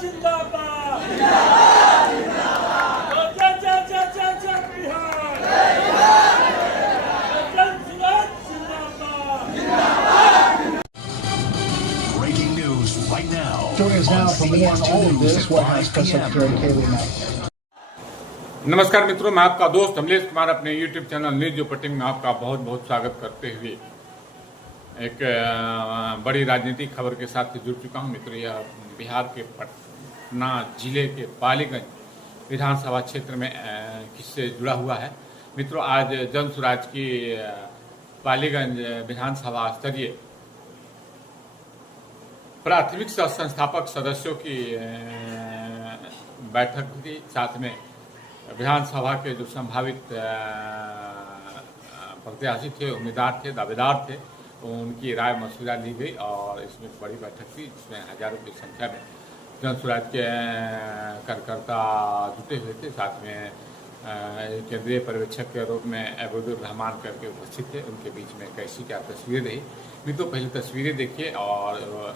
जिंदाबाद जय बिहार जन सुराज जिंदाबाद। Breaking news right now. Joining us now for more on all of this, White House Press Secretary Kayleigh Knight. नमस्कार मित्रों, मैं आपका दोस्त अमलेश कुमार अपने YouTube चैनल न्यूज रिपोर्टिंग में आपका बहुत बहुत स्वागत करते हुए एक बड़ी राजनीतिक खबर के साथ जुड़ चुका हूं। मित्रों, यह बिहार के पटना जिले के पालीगंज विधानसभा क्षेत्र में किससे जुड़ा हुआ है। मित्रों, आज जन सुराज की पालीगंज विधानसभा स्तरीय प्राथमिक संस्थापक सदस्यों की बैठक थी। साथ में विधानसभा के जो संभावित प्रत्याशी थे, उम्मीदवार थे, दावेदार थे, उनकी राय मशविरा ली गई और इसमें बड़ी बैठक थी जिसमें हजारों की संख्या में जन सुराज के कार्यकर्ता जुटे हुए थे। साथ में केंद्रीय पर्यवेक्षक के रूप में अबूदुर रहमान करके उपस्थित थे। उनके बीच में कैसी क्या तस्वीरें रही। तो पहले तस्वीरें देखिए और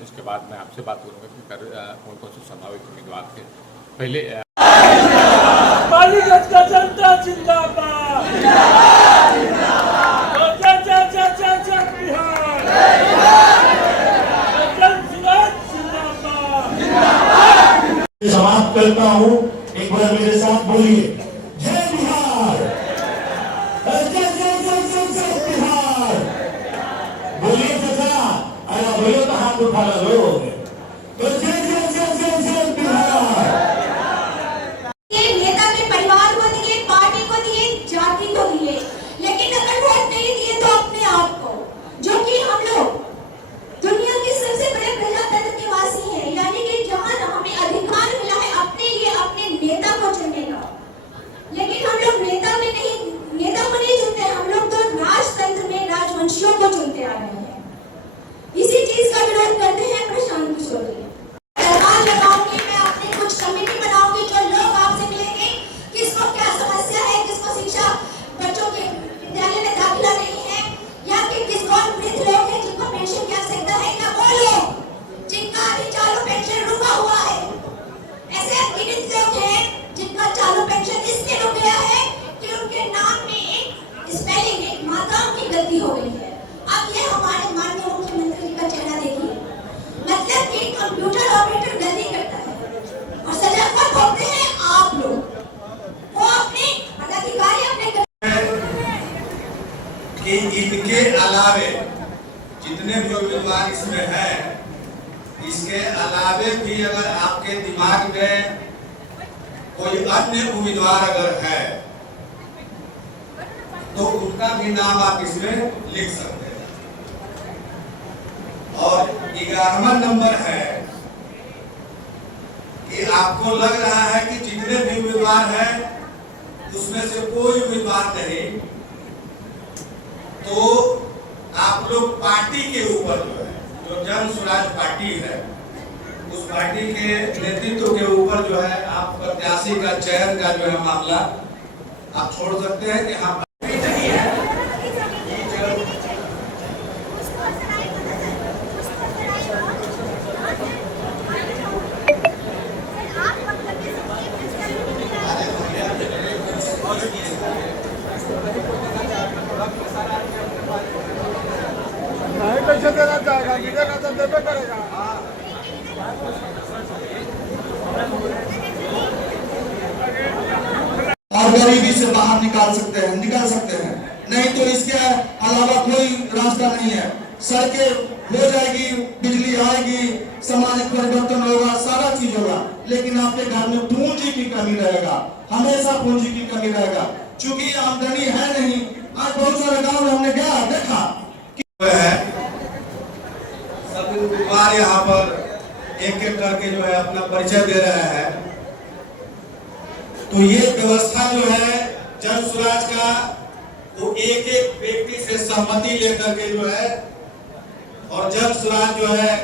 इसके बाद मैं आपसे बात करूँगा कि कौन कौन से संभावित उम्मीदवार थे। पहले पालीगंज का जनता जिंदाबाद जय बिहार जन सुराज जिंदाबाद। समाप्त करता हूँ, एक बार मेरे साथ बोलिए, जय बिहार, जय जय जय जय जय बिहार। बोलिए चाचा, अरे बोलिए तो हाथ उठा लो, तो जय जय जय जय जय बिहार। नेता के परिवार को दिए, पार्टी को दिए, जाति को दिए, लेकिन अगर वोट नहीं दिए तो अपने आप को, जो कि हम लोग दुनिया के सबसे बड़े प्रजातंत्र के वासी हैं, यानी कि जहां हमें अधिकार मिला है अपने लिए अपने नेता को चुनने का। लेकिन हम लोग नेता को नहीं चुनते, हम लोग तो राजतंत्र में राजवंशियों को चुनते आ रहे हैं। इसी चीज का विरोध करते हैं प्रशांत किशोर जी। सरकार लगाऊंगी, मैं अपनी कुछ कमेटी बनाऊंगी जो लोग आपसे मिलेंगे, किसको क्या समस्या है, किसको शिक्षा बच्चों के विद्यालय में दाखिला नहीं है, या कि किस कौन वृद्ध लोग हैं जिनको पेंशन की आवश्यकता है, या वो लोग जिनका अभी चालू पेंशन रुका हुआ है। ऐसे अनगिनत लोग हैं जिनका चालू पेंशन इसलिए रुक गया है कि उनके नाम में एक स्पेलिंग, एक मात्राओं की गलती हो गई है। अब ये हमारे माननीय मुख्यमंत्री जी का चेहरा देखिए, मतलब कि कंप्यूटर ऑपरेटर गलती करता है और सजा कब भोगते हैं आप लोग। वो अपने पदाधिकारी अपने कि इनके अलावे जितने भी उम्मीदवार इसमें हैं, इसके अलावे भी अगर आपके दिमाग में कोई अन्य उम्मीदवार अगर है तो उनका भी नाम आप इसमें लिख सकते हैं। और 11वां नंबर है कि आपको लग रहा है कि जितने भी उम्मीदवार हैं उसमें से कोई उम्मीदवार नहीं, तो आप लोग पार्टी के ऊपर जो है, जो जन सुराज पार्टी है, उस पार्टी के नेतृत्व के ऊपर जो है आप प्रत्याशी का चयन का जो है मामला आप छोड़ सकते हैं कि हाँ नहीं है। कैसे देना चाहेगा, मिलेगा तो देवे करेगा। और गरीबी से बाहर निकाल सकते हैं, नहीं तो इसके अलावा कोई रास्ता नहीं है। सड़कें हो जाएगी, बिजली आएगी, सामाजिक परिवर्तन होगा, सारा चीज होगा, लेकिन आपके घर में पूंजी की कमी रहेगा, हमेशा पूंजी की कमी रहेगा, क्योंकि आमदनी है नहीं। आज बहुत सारे गाँव में हमने क्या देखा है, सब उम्मीदवार यहाँ पर एक एक करके जो है अपना परिचय दे रहे हैं। तो ये व्यवस्था जो है जन सुराज का, वो एक एक व्यक्ति से सहमति लेकर के जो है, और जन सुराज जो है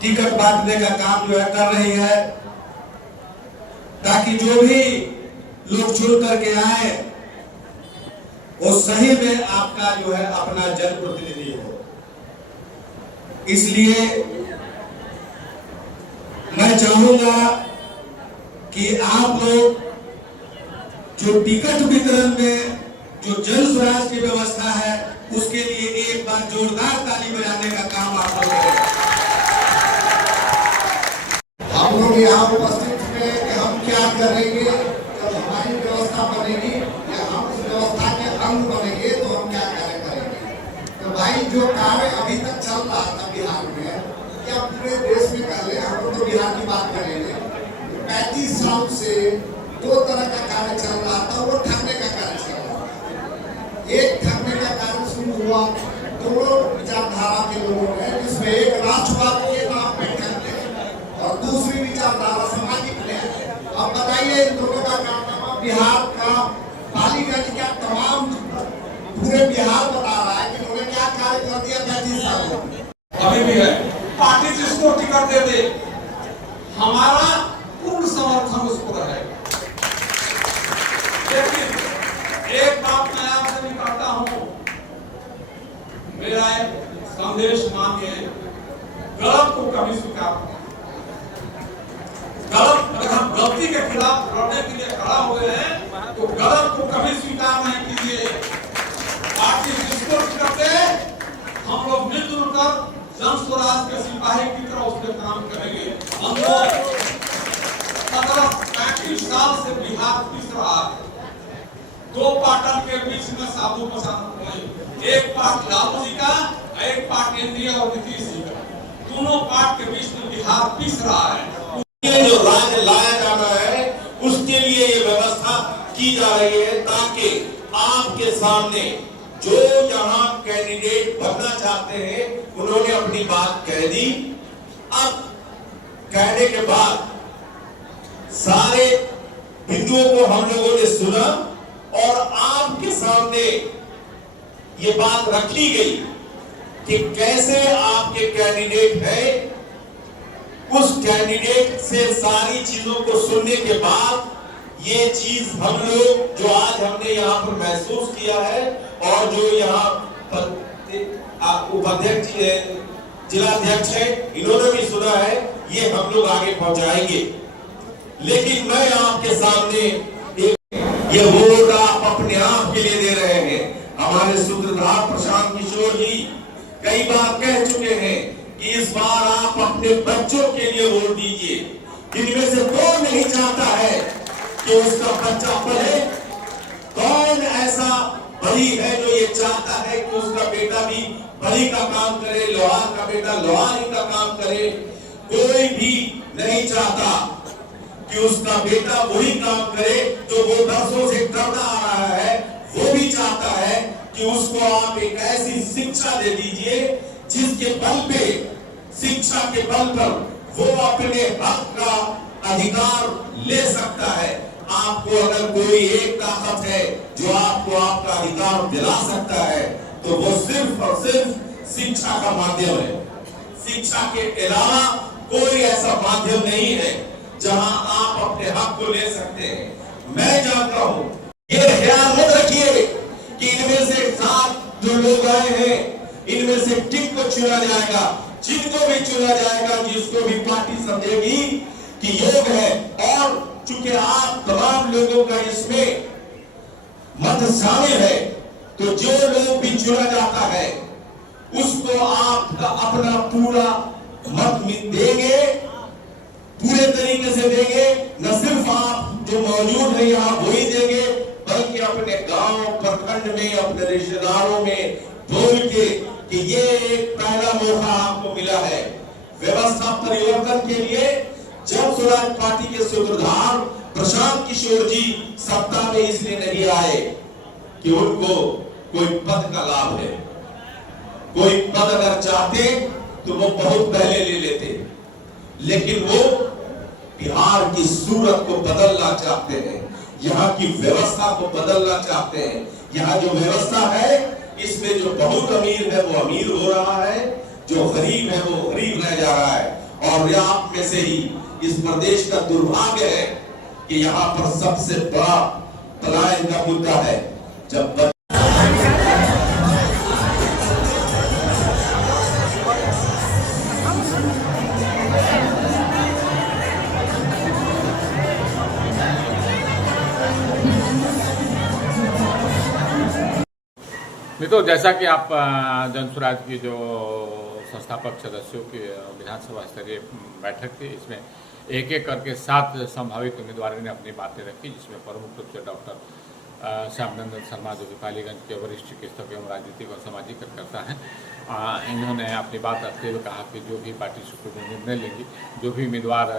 टिकट बांटने का काम जो है कर रही है, ताकि जो भी लोग चुन करके आए वो सही में आपका जो है अपना जनप्रतिनिधि हो। इसलिए मैं चाहूंगा कि आप लोग जो टिकट वितरण में जो जन स्वराज की व्यवस्था है उसके लिए एक बार जोरदार ताली बजाने का काम आप लोग करें। हम लोग यहाँ उपस्थित हुए कि हम क्या करेंगे जब हमारी व्यवस्था बनेगी या हम उस व्यवस्था के अंग बनेंगे तो हम क्या कार्य करेंगे। तो भाई जो कार्य अभी तक चल रहा था बिहार में या पूरे देश में कर ले, हम लोग तो बिहार की बात करेंगे। 35 साल से दो तरह का कार्य चल रहा था, वो ठगने का कार्य चल रहा था। एक ठगने का कार्य शुरू हुआ दोनों विचारधारा के लोगों ने, जिसमें एक राष्ट्रवाद के नाम पे ठगने और दूसरी विचारधारा सामाजिक ने। अब बताइए इन दोनों का कारनामा बिहार का पालीगंज का तमाम पूरे बिहार बता रहा है कि उन्होंने क्या कार्य कर दिया 35 सालों में। अभी भी है, पार्टी जिसको टिकट दे दे हमारा पूर्ण समर्थन उसको रहेगा। लेकिन एक बात मैं आपसे भी कहता हूं, मेरा एक संदेश मानिए, गलत को कभी स्वीकार नहीं। गलत, अगर हम गलती के खिलाफ लड़ने के लिए खड़ा हुए हैं तो गलत को कभी स्वीकार नहीं कीजिए। पार्टी जिसको टिकट दे, हम लोग मिलजुल कर जन स्वराज के सिपाही की तरह उस पर काम करेंगे। हम लोग 35 साल से बिहार पिस रहा है। दो पार्टन के बीच में साधु पसंद हुए, एक पार्ट लालू जी का, एक पार्ट एनडीए और नीतीश जी का। दोनों पार्ट के बीच में बिहार पिस रहा है। जो राज्य लाया जाना है उसके लिए ये व्यवस्था की जा रही है, ताकि आपके सामने जो यहाँ कैंडिडेट बनना चाहते हैं उन्होंने अपनी बात कह दी। अब कहने के बाद सारे बिंदुओं को हम लोगों ने सुना और आपके सामने ये बात रखी गई कि कैसे आपके कैंडिडेट है। उस कैंडिडेट से सारी चीजों को सुनने के बाद ये चीज हम लोग जो आज हमने यहाँ पर महसूस किया है और जो यहाँ उपाध्यक्ष जिलाध्यक्ष है इन्होंने भी सुना है, ये हम लोग आगे पहुंचाएंगे। लेकिन मैं आपके सामने ये वोट आप अपने आप के लिए दे रहे हैं। हमारे सूत्रधार प्रशांत किशोर जी कई बार कह चुके हैं कि इस बार आप अपने बच्चों के लिए वोट दीजिए। इनमें से कौन नहीं चाहता है कि उसका बच्चा पढ़े? कौन ऐसा बड़ी है जो ये चाहता है कि उसका बेटा भी बड़ी का काम करे, लोहार का बेटा लोहारी का काम करे? कोई भी नहीं चाहता कि उसका बेटा वही काम करे जो वो वर्षों से करता आ रहा है। वो भी चाहता है कि उसको आप एक ऐसी शिक्षा दे दीजिए जिसके बल पे, शिक्षा के बल पर वो अपने हक का अधिकार ले सकता है। आपको अगर कोई एक ताकत है जो आपको आपका अधिकार दिला सकता है तो वो सिर्फ और सिर्फ शिक्षा का माध्यम है। शिक्षा के अलावा कोई ऐसा माध्यम नहीं है जहां आप अपने हक को ले सकते हैं। मैं जानता हूं, ये ख्याल मत रखिए कि इनमें से 7 जो लोग आए हैं इनमें से किन को चुना जाएगा। जिनको भी चुना जाएगा, जिसको भी पार्टी समझेगी कि योग है, और चूंकि आप तमाम लोगों का इसमें मत शामिल है, तो जो लोग भी चुना जाता है उसको आप अपना पूरा मत देंगे, पूरे तरीके से देंगे। न सिर्फ आप जो मौजूद है यहाँ वही देंगे, बल्कि अपने गांव प्रखंड में, अपने रिश्तेदारों में बोल के कि ये एक पहला मौका आपको मिला है व्यवस्था परिवर्तन के लिए। जन स्वराज पार्टी के सूत्रधार प्रशांत किशोर जी सत्ता में इसलिए नहीं आए कि उनको कोई पद का लाभ है। कोई पद अगर चाहते तो वो बहुत पहले ले लेते, लेकिन वो बिहार की सूरत को बदलना चाहते हैं, यहाँ की व्यवस्था को बदलना चाहते हैं। यहाँ जो व्यवस्था है इसमें जो बहुत अमीर है वो अमीर हो रहा है, जो गरीब है वो गरीब रह जा रहा है। और यह आप में से ही इस प्रदेश का दुर्भाग्य है कि यहाँ पर सबसे बड़ा पलायन का मुद्दा है। जब मित्रों, जैसा कि आप जन स्वराज की जो संस्थापक सदस्यों की विधानसभा स्तरीय बैठक थी, इसमें एक एक करके 7 संभावित उम्मीदवारों ने अपनी बातें रखी, जिसमें प्रमुख रूप से डॉक्टर श्यामनंदन शर्मा, जो कि पालीगंज के वरिष्ठ चिकित्सक एवं राजनीतिक और सामाजिक कार्यकर्ता हैं, इन्होंने अपनी बात रखते हुए कहा कि जो भी पार्टी सुप्रीमो निर्णय लेगी, जो भी उम्मीदवार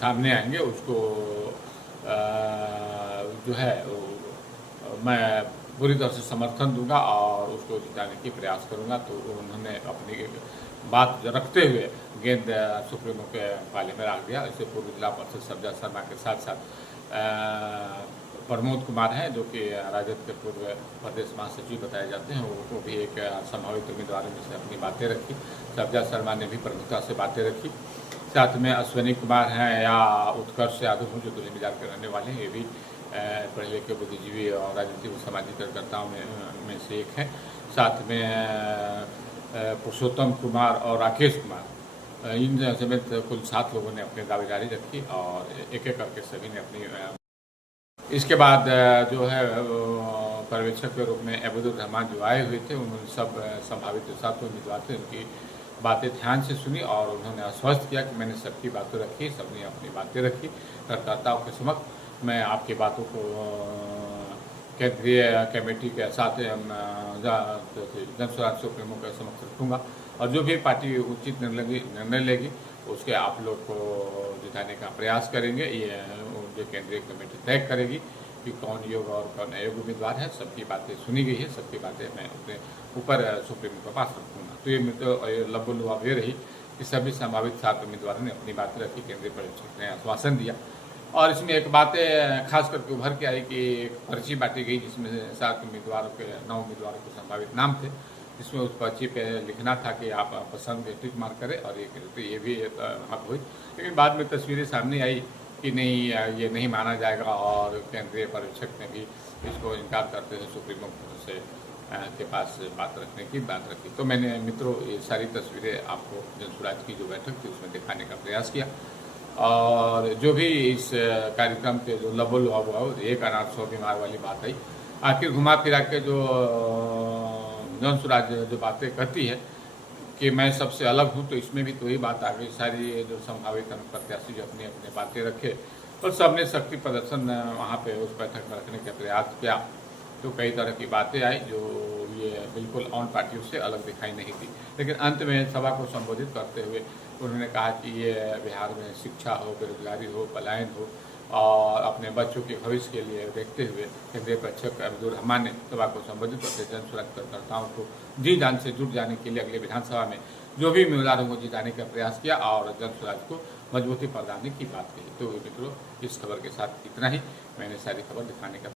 सामने आएंगे उसको जो है मैं पूरी तरह से समर्थन दूंगा और उसको जिताने की प्रयास करूंगा। तो उन्होंने अपनी बात रखते हुए गेंद सुप्रीमो के पाले में रख दिया। इससे पूर्व जिला परिषद सब्जा शर्मा के साथ साथ प्रमोद कुमार हैं, जो कि राजद के पूर्व प्रदेश महासचिव बताए जाते हैं, वो भी एक संभावित उम्मीदवारों में से अपनी बातें रखी। सब्जा शर्मा ने भी प्रमुखता से बातें रखी। साथ में अश्विनी कुमार हैं या उत्कर्ष यादव जो दिल्ली बाजार के रहने वाले हैं, ये भी पढ़े लिखे बुद्धिजीवी और राजनीतिक और सामाजिक कार्यकर्ताओं में से एक हैं। साथ में पुरुषोत्तम कुमार और राकेश कुमार, इन समेत कुल 7 लोगों ने अपनी दावेदारी रखी और एक एक करके सभी ने अपनी। इसके बाद जो है पर्यवेक्षक के रूप में अबूदुर रहमान जो आए हुए थे, उन्होंने सब संभावित 7 उम्मीदवार थे, उनकी बातें ध्यान से सुनी और उन्होंने आश्वस्त किया कि मैंने सबकी बातें रखी, सबने अपनी बातें रखी। कार्यकर्ताओं के समक्ष मैं आपकी बातों को केंद्रीय कमेटी के साथ जन स्वराज सुप्रीमो के समक्ष रखूँगा और जो भी पार्टी उचित निर्णय लेगी उसके आप लोग को जिताने का प्रयास करेंगे। ये जो केंद्रीय कमेटी तय करेगी कि कौन योग्य और कौन अयोग्य उम्मीदवार है। सबकी बातें सुनी गई है, सबकी बातें मैं अपने ऊपर सुप्रीमो के पास रखूँगा। तो ये लबोलुआब ये रही कि सभी संभावित 7 उम्मीदवारों ने अपनी बातें रखी। केंद्रीय पर्यवेक्षक ने आश्वासन दिया और इसमें एक बात खास करके उभर के आई कि एक पर्ची बांटी गई, जिसमें 7 उम्मीदवारों के 9 उम्मीदवारों के संभावित नाम थे, जिसमें उस पर्ची पे लिखना था कि आप पसंद के टिक मार करें और ये भी हक हुई। लेकिन बाद में तस्वीरें सामने आई कि नहीं, ये नहीं माना जाएगा और केंद्रीय पर्यवेक्षक ने भी इसको इनकार करते हुए सुप्रीमो से के पास बात रखने की बात रखी। तो मैंने मित्रों ये सारी तस्वीरें आपको जन स्वराज की जो बैठक थी उसमें दिखाने का प्रयास किया और जो भी इस कार्यक्रम के जो लबोलुआब हुआ, एक अनाथ 100 बीमार वाली बात आई। आखिर घुमा फिरा के जो जन स्वराज जो बातें करती है कि मैं सबसे अलग हूँ, तो इसमें भी तो ही बात आ गई। सारी जो संभावित प्रत्याशी जो अपनी अपनी बातें रखे और सबने शक्ति प्रदर्शन वहाँ पे उस बैठक में रखने का प्रयास किया। तो कई तरह की बातें आई जो ये बिल्कुल ऑन पार्टियों से अलग दिखाई नहीं थी। लेकिन अंत में सभा को संबोधित करते हुए उन्होंने कहा कि ये बिहार में शिक्षा हो, बेरोजगारी हो, पलायन हो और अपने बच्चों के भविष्य के लिए देखते हुए केंद्रीय पर्यवेक्षक अबूदुर रहमान ने सभा को संबोधित करते जन स्वराज कार्यकर्ताओं को जी जान से जुट जाने के लिए अगले विधानसभा में जो भी उम्मीदवारों को जिताने का प्रयास किया और जन स्वराज को मजबूती प्रदान की बात कही। तो मित्रों, इस खबर के साथ इतना ही। मैंने सारी खबर दिखाने का